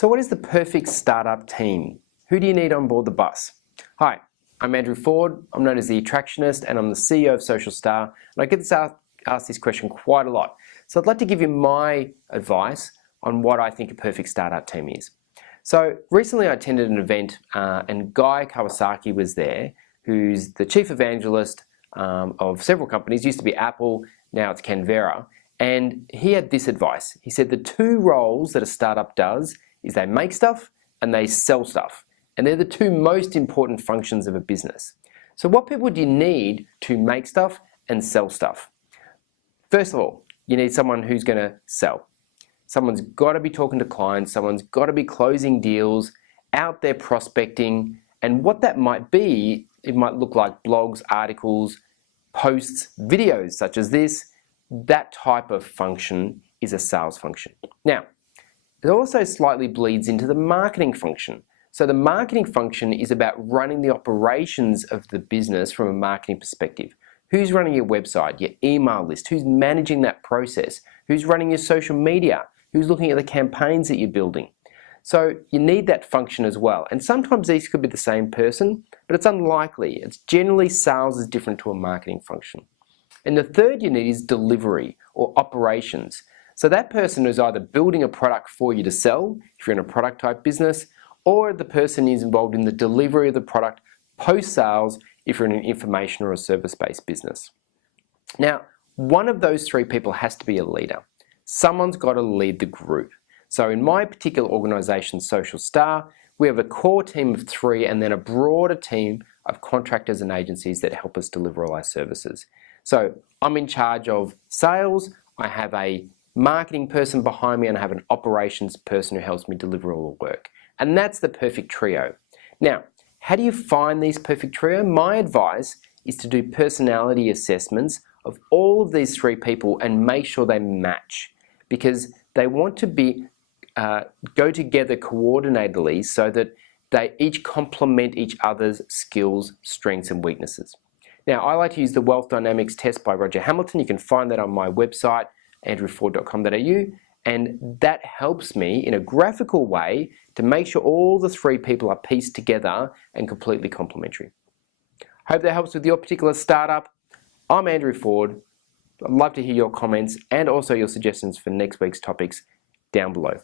So what is the perfect startup team? Who do you need on board the bus? Hi, I'm Andrew Ford. I'm known as the e-ttractionist and I'm the CEO of Social Star. And I get asked this question quite a lot. So I'd like to give you my advice on what I think a perfect startup team is. So recently I attended an event and Guy Kawasaki was there, who's the chief evangelist of several companies. Used to be Apple, now it's Canberra. And he had this advice. He said the two roles that a startup does is they make stuff and they sell stuff. And they're the two most important functions of a business. So what people do you need to make stuff and sell stuff? First of all, you need someone who's going to sell. Someone's got to be talking to clients, someone's got to be closing deals, out there prospecting, and what that might be, it might look like blogs, articles, posts, videos such as this. That type of function is a sales function. Now, it also slightly bleeds into the marketing function. So the marketing function is about running the operations of the business from a marketing perspective. Who's running your website, your email list? Who's managing that process? Who's running your social media? Who's looking at the campaigns that you're building? So you need that function as well. And sometimes these could be the same person, but it's unlikely. It's generally sales is different to a marketing function. And the third you need is delivery or operations. So that person is either building a product for you to sell, if you're in a product type business, or the person is involved in the delivery of the product post-sales if you're in an information or a service-based business. Now, one of those three people has to be a leader. Someone's got to lead the group. So in my particular organization, Social Star, we have a core team of 3 and then a broader team of contractors and agencies that help us deliver all our services. So I'm in charge of sales, I have a marketing person behind me, and I have an operations person who helps me deliver all the work. And that's the perfect trio. Now, how do you find these perfect trio? My advice is to do personality assessments of all of these 3 people and make sure they match, because they want to be go together coordinatedly so that they each complement each other's skills, strengths, and weaknesses. Now, I like to use the Wealth Dynamics test by Roger Hamilton. You can find that on my website, andrewford.com.au, and that helps me in a graphical way to make sure all the 3 people are pieced together and completely complementary. Hope that helps with your particular startup. I'm Andrew Ford. I'd love to hear your comments and also your suggestions for next week's topics down below.